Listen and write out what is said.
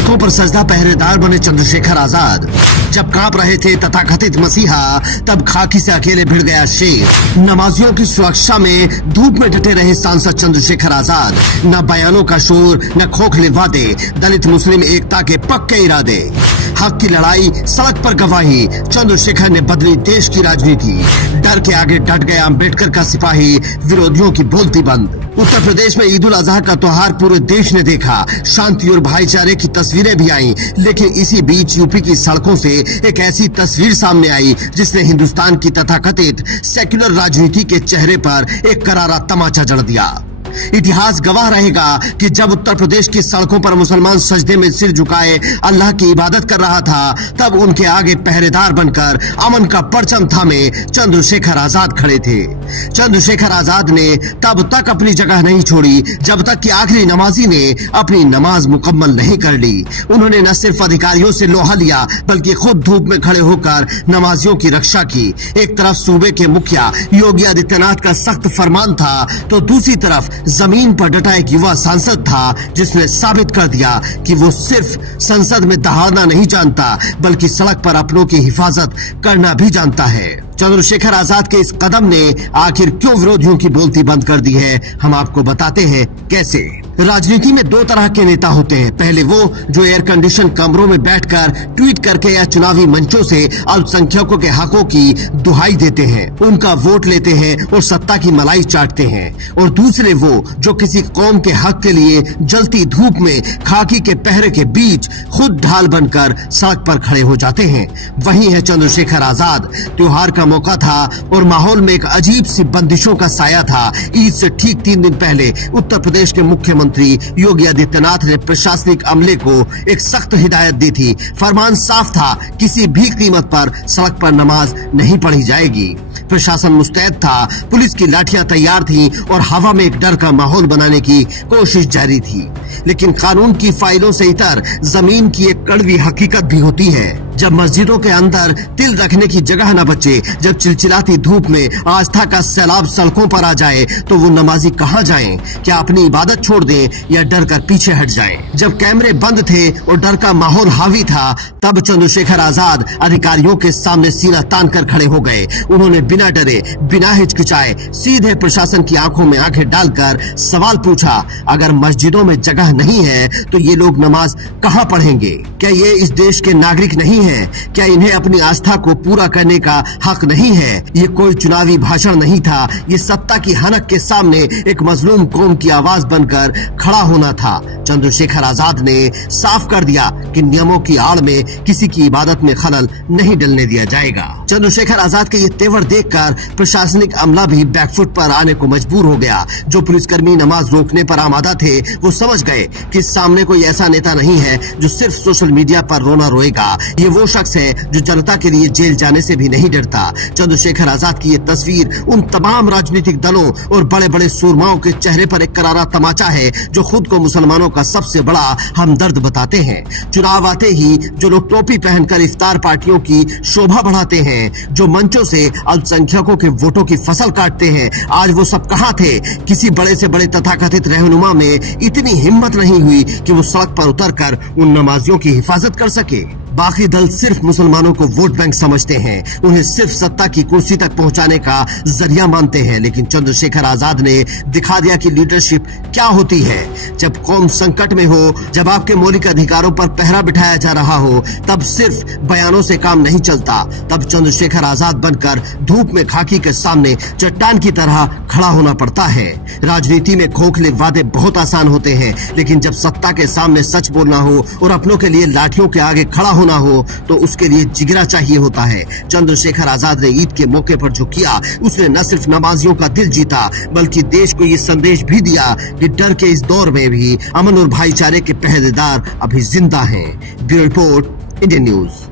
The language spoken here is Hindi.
सड़कों पर सजदा पहरेदार बने चंद्रशेखर आजाद। जब कांप रहे थे तथाकथित मसीहा, तब खाकी से अकेले भिड़ गया शेर। नमाजियों की सुरक्षा में धूप में डटे रहे सांसद चंद्रशेखर आजाद। न बयानों का शोर, न खोखले वादे, दलित मुस्लिम एकता के पक्के इरादे। हक की लड़ाई, सड़क पर गवाही, चंद्रशेखर ने बदली देश की राजनीति। डर के आगे डट गया अम्बेडकर का सिपाही, विरोधियों की बोलती बंद। उत्तर प्रदेश में ईद उल अजहा का त्योहार पूरे देश ने देखा। शांति और भाईचारे की तस्वीरें भी आईं, लेकिन इसी बीच यूपी की सड़कों से एक ऐसी तस्वीर सामने आई जिसने हिंदुस्तान की तथाकथित सेक्युलर राजनीति के चेहरे पर एक करारा तमाचा जड़ दिया। इतिहास गवाह रहेगा कि जब उत्तर प्रदेश की सड़कों पर मुसलमान सजदे में सिर झुकाए अल्लाह की इबादत कर रहा था, तब उनके आगे पहरेदार बनकर अमन का परचम थामे चंद्रशेखर आजाद खड़े थे। चंद्रशेखर आजाद ने तब तक अपनी जगह नहीं छोड़ी जब तक कि आखिरी नमाजी ने अपनी नमाज मुकम्मल नहीं कर ली। उन्होंने न सिर्फ अधिकारियों से लोहा लिया, बल्कि खुद धूप में खड़े होकर नमाजियों की रक्षा की। एक तरफ सूबे के मुखिया योगी आदित्यनाथ का सख्त फरमान था, तो दूसरी तरफ जमीन पर डटा एक युवा सांसद था जिसने साबित कर दिया कि वो सिर्फ संसद में दहाड़ना नहीं जानता, बल्कि सड़क पर अपनों की हिफाजत करना भी जानता है। चंद्रशेखर आजाद के इस कदम ने आखिर क्यों विरोधियों की बोलती बंद कर दी है, हम आपको बताते हैं कैसे। राजनीति में दो तरह के नेता होते हैं। पहले वो जो एयर कंडीशन कमरों में बैठकर ट्वीट करके या चुनावी मंचों से अल्पसंख्यकों के हकों की दुहाई देते हैं, उनका वोट लेते हैं और सत्ता की मलाई चाटते हैं। और दूसरे वो जो किसी कौम के हक के लिए जलती धूप में खाकी के पहरे के बीच खुद ढाल बनकर सड़क पर खड़े हो जाते हैं। वही है चंद्रशेखर आजाद। त्योहार का मौका था और माहौल में एक अजीब सी बंदिशों का साया था। ईद से ठीक 3 दिन पहले उत्तर प्रदेश के मुख्यमंत्री योगी आदित्यनाथ ने प्रशासनिक अमले को एक सख्त हिदायत दी थी। फरमान साफ था, किसी भी कीमत पर सड़क पर नमाज नहीं पढ़ी जाएगी। प्रशासन मुस्तैद था, पुलिस की लाठियां तैयार थी और हवा में एक डर का माहौल बनाने की कोशिश जारी थी। लेकिन कानून की फाइलों से इतर जमीन की एक कड़वी हकीकत भी होती है। जब मस्जिदों के अंदर तिल रखने की जगह न बचे, जब चिलचिलाती धूप में आस्था का सैलाब सड़कों पर आ जाए, तो वो नमाजी कहाँ जाएं? क्या अपनी इबादत छोड़ दें या डर कर पीछे हट जाएं? जब कैमरे बंद थे और डर का माहौल हावी था, तब चंद्रशेखर आजाद अधिकारियों के सामने सीना तान कर खड़े हो गए। उन्होंने बिना डरे, बिना हिचकिचाए सीधे प्रशासन की आंखों में आंखें डालकर सवाल पूछा, अगर मस्जिदों में जगह नहीं है तो ये लोग नमाज कहाँ पढ़ेंगे? क्या ये इस देश के नागरिक नहीं है? क्या इन्हें अपनी आस्था को पूरा करने का हक नहीं है? ये कोई चुनावी भाषण नहीं था, ये सत्ता की हनक के सामने एक मजलूम कौम की आवाज बनकर खड़ा होना था। चंद्रशेखर आजाद ने साफ कर दिया कि नियमों की आड़ में किसी की इबादत में खलल नहीं डलने दिया जाएगा। चंद्रशेखर आजाद के ये तेवर देखकर प्रशासनिक अमला भी बैकफुट पर आने को मजबूर हो गया। जो पुलिसकर्मी नमाज रोकने पर आमादा थे, वो समझ गए कि सामने कोई ऐसा नेता नहीं है जो सिर्फ सोशल मीडिया पर रोना रोएगा। ये वो शख्स है जो जनता के लिए जेल जाने से भी नहीं डरता। चंद्रशेखर आजाद की ये तस्वीर उन तमाम राजनीतिक दलों और बड़े बड़े सूरमाओं के चेहरे पर एक करारा तमाचा है जो खुद को मुसलमानों का सबसे बड़ा हमदर्द बताते हैं। चुनाव आते ही जो लोग टोपी पहनकर इफ्तार पार्टियों की शोभा बढ़ाते हैं, जो मंचों से अल्पसंख्यकों के वोटों की फसल काटते हैं, आज वो सब कहाँ थे? किसी बड़े से बड़े तथाकथित रहनुमा में इतनी हिम्मत नहीं हुई कि वो सड़क पर उतरकर उन नमाजियों की हिफाजत कर सके। बाकी दल सिर्फ मुसलमानों को वोट बैंक समझते हैं, उन्हें सिर्फ सत्ता की कुर्सी तक पहुंचाने का जरिया मानते हैं। लेकिन चंद्रशेखर आजाद ने दिखा दिया कि लीडरशिप क्या होती है। जब कौम संकट में हो, जब आपके मौलिक अधिकारों पर पहरा बिठाया जा रहा हो, तब सिर्फ बयानों से काम नहीं चलता। तब चंद्रशेखर आजाद बनकर धूप में खाकी के सामने चट्टान की तरह खड़ा होना पड़ता है। राजनीति में खोखले वादे बहुत आसान होते हैं, लेकिन जब सत्ता के सामने सच बोलना हो और अपनों के लिए लाठियों के आगे खड़ा होना हो, तो उसके लिए जिगरा चाहिए होता है। चंद्रशेखर आजाद ने ईद के मौके पर जो किया, उसने न सिर्फ नमाजियों का दिल जीता, बल्कि देश को ये संदेश भी दिया कि डर के इस दौर में भी अमन और भाईचारे के पहरेदार अभी जिंदा हैं। Bureau report, Indian news.